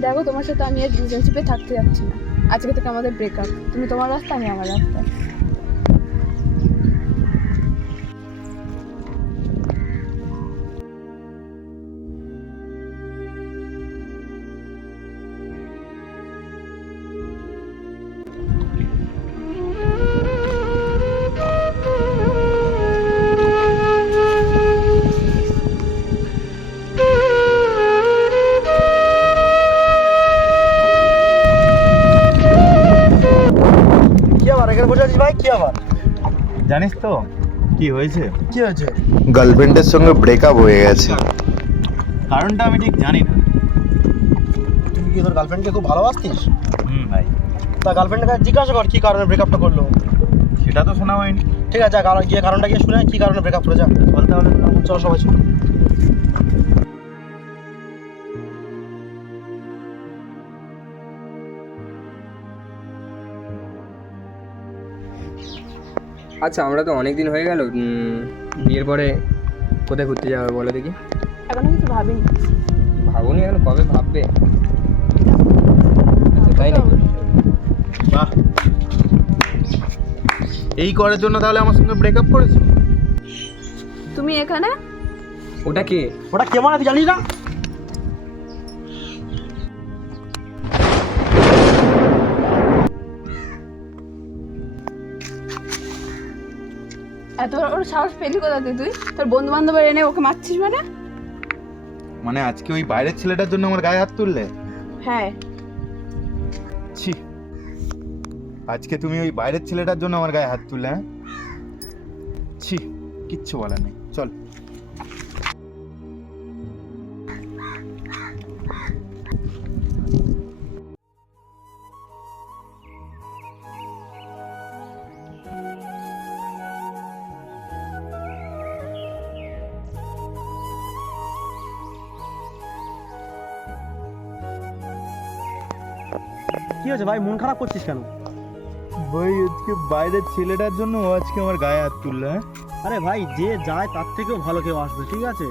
দেখো, তোমার সাথে আমি আর রিলেশনশিপে থাকতে যাচ্ছি না। আজকে থেকে আমাদের ব্রেকআপ তুমি তোমার রাস্তা, আমি আমার রাস্তা। ভাই কি আবার? জানিস তো কি হয়েছে? কি হয়েছে? গার্লফ্রেন্ডের সঙ্গে ব্রেকআপ হয়ে গেছে। কারণটা আমি ঠিক জানি না। তুই কি তোর গার্লফ্রেন্ডকে খুব ভালোবাসতিস? হুম ভাই। তা গার্লফ্রেন্ডের কাছে জিজ্ঞাসা কর কি কারণে ব্রেকআপটা করল? সেটা তো শোনা হয়নি। ঠিক আছে যা কারণ গিয়ে কারণটা গিয়ে শুনে কি কারণে ব্রেকআপ করে যা বল তাহলে। চল সবাই শুনে। আচ্ছা আমরা তো অনেক দিন হয়ে গেল বিয়ের পরে কোথায় ঘুরতে যাবে বলো দেখি? এখনও কিছু ভাবিনি। ভাবুনি এখন কবে ভাববে? আচ্ছা, তাই নাকি? বাহ। এই করার জন্য তাহলে আমার সঙ্গে ব্রেকআপ করেছ? তুমি এখানে? ওটা কে? ওটা কেমন তুই জানিস না। এত ওর সাহস পেলি কোথা তুই? তোর বন্ধু বান্ধবের এনে ওকে মারছিস মানে? মানে আজকে ওই বাইরের ছেলেটার জন্য আমার গায়ে হাত তুললে? হ্যাঁ। ছি। আজকে তুমি ওই বাইরের ছেলেটার জন্য আমার গায়ে হাত তুললে হ্যাঁ? ছি কিচ্ছু বলার নেই। চল। কি হয়েছে ভাই? মন খারাপ করছিস কেন? ভাই আজকে বাইরের ছেলেটার জন্য ও আজকে আমার গায়ে হাত তুললো হ্যাঁ? আরে ভাই যে যায় তার থেকেও ভালো কেউ আসবে ঠিক আছে?